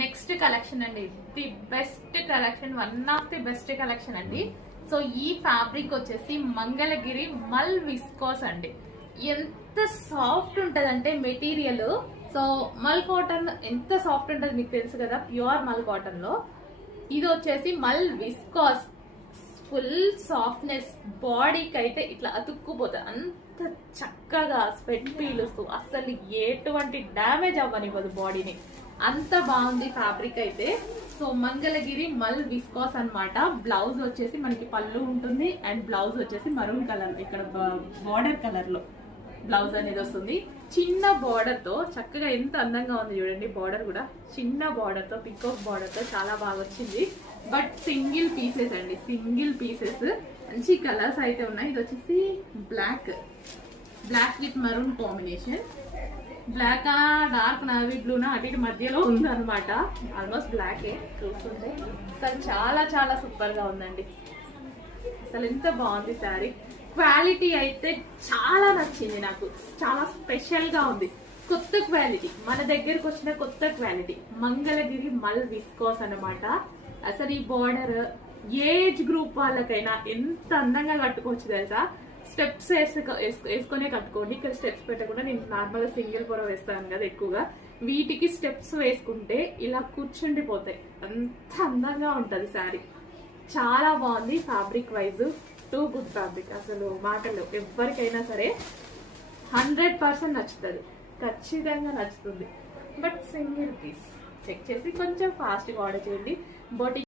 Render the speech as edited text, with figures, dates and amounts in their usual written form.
Next collection అండి, the best collection, one of the best collection అండి. So ఈ fabric వచ్చేసి మంగళగిరి మల్ విస్కోస్ అండి. ఎంత సాఫ్ట్ ఉంటదంటే మెటీరియల్. సో మల్ కాటన్ ఎంత సాఫ్ట్ ఉంటది మీకు తెలుసు కదా, ప్యూర్ మల్ కాటన్ లో. ఇది వచ్చేసి మల్ విస్కోస్, ఫుల్ సాఫ్ట్నెస్, బాడీకి అయితే ఇట్లా అతుక్కుపోతుంది. అంత చక్కగా స్వెట్ పీలుస్తూ అసలు ఎటువంటి డ్యామేజ్ అవ్వనివ్వదు బాడీని, అంత బాగుంది ఫ్యాబ్రిక్ అయితే. సో మంగళగిరి మల్ విస్కోస్ అన్నమాట. బ్లౌజ్ వచ్చేసి మనకి పళ్ళు ఉంటుంది అండ్ బ్లౌజ్ వచ్చేసి మరూన్ కలర్, ఇక్కడ బార్డర్ కలర్ లో బ్లౌజ్ అనేది వస్తుంది. చిన్న బార్డర్ తో చక్కగా ఎంత అందంగా ఉంది చూడండి. బార్డర్ కూడా చిన్న బార్డర్ తో, పికాక్ బార్డర్ తో చాలా బాగా వచ్చింది. బట్ సింగిల్ పీసెస్ అండి, సింగిల్ పీసెస్. మంచి కలర్స్ అయితే ఉన్నాయి. ఇది వచ్చేసి black with maroon combination. Black dark navy బ్లూనా అటు మధ్యలో ఉందన్నమాట. ఆల్మోస్ట్ బ్లాకే చూస్తుంటే అసలు చాలా చాలా సూపర్ గా ఉందండి. అసలు ఎంత బాగుంది శారీ. క్వాలిటీ అయితే చాలా నచ్చింది నాకు, చాలా స్పెషల్ గా ఉంది. కొత్త క్వాలిటీ, మన దగ్గరకు వచ్చిన కొత్త క్వాలిటీ. మంగళగిరి మల్ విస్కోస్ అన్నమాట. అసలు ఈ బార్డర్ ఏజ్ గ్రూప్ వాళ్ళకైనా ఎంత అందంగా కట్టుకోవచ్చు తెలుసా. స్టెప్స్ వేసుకునే కట్టుకోండి. ఇక్కడ స్టెప్స్ పెట్టకుండా, నేను నార్మల్ గా సింగిల్ పొర వేస్తాను కదా ఎక్కువగా, వీటికి స్టెప్స్ వేసుకుంటే ఇలా కూర్చుండిపోతాయి. అంత అందంగా ఉంటది శారీ. చాలా బాగుంది fabric wise, too good fabric. అసలు మాటలు ఎవరికైనా సరే 100% నచ్చుతుంది, ఖచ్చితంగా నచ్చుతుంది. బట్ సింగిల్ పీస్ చెక్ చేసి కొంచెం ఫాస్ట్గా ఆర్డర్ చేయండి. బట్